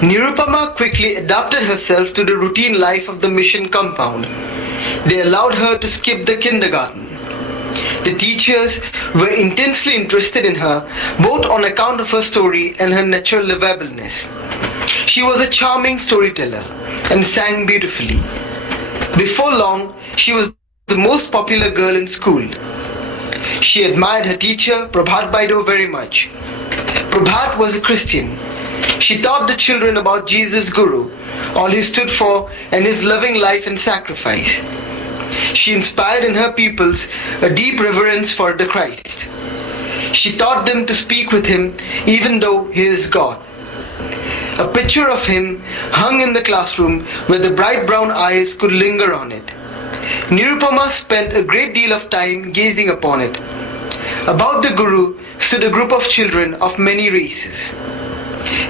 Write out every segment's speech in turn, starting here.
Nirupama quickly adapted herself to the routine life of the mission compound. They allowed her to skip the kindergarten. The teachers were intensely interested in her, both on account of her story and her natural livableness. She was a charming storyteller and sang beautifully. Before long, she was the most popular girl in school. She admired her teacher, Prabhat Baido, very much. Prabhat was a Christian. She taught the children about Jesus Guru, all he stood for, and his loving life and sacrifice. She inspired in her pupils a deep reverence for the Christ. She taught them to speak with him even though he is God. A picture of him hung in the classroom where the bright brown eyes could linger on it. Nirupama spent a great deal of time gazing upon it. About the Guru stood a group of children of many races.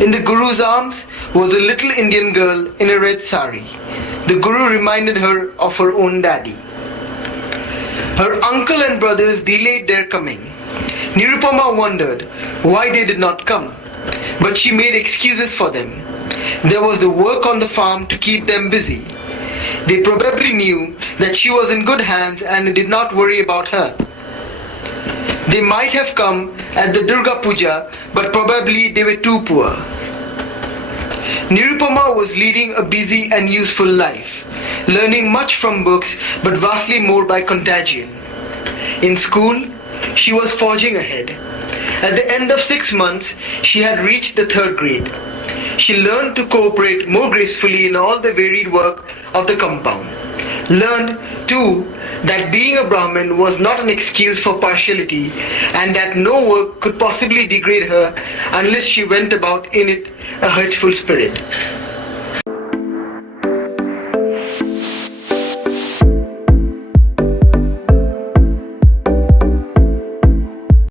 In the Guru's arms was a little Indian girl in a red sari. The Guru reminded her of her own daddy. Her uncle and brothers delayed their coming. Nirupama wondered why they did not come, but she made excuses for them. There was the work on the farm to keep them busy. They probably knew that she was in good hands and did not worry about her. They might have come at the Durga Puja, but probably they were too poor. Nirupama was leading a busy and useful life, learning much from books but vastly more by contagion. In school, she was forging ahead. At the end of 6 months, she had reached the 3rd grade. She learned to cooperate more gracefully in all the varied work of the compound. Learned, too, that being a Brahmin was not an excuse for partiality and that no work could possibly degrade her unless she went about in it a hurtful spirit.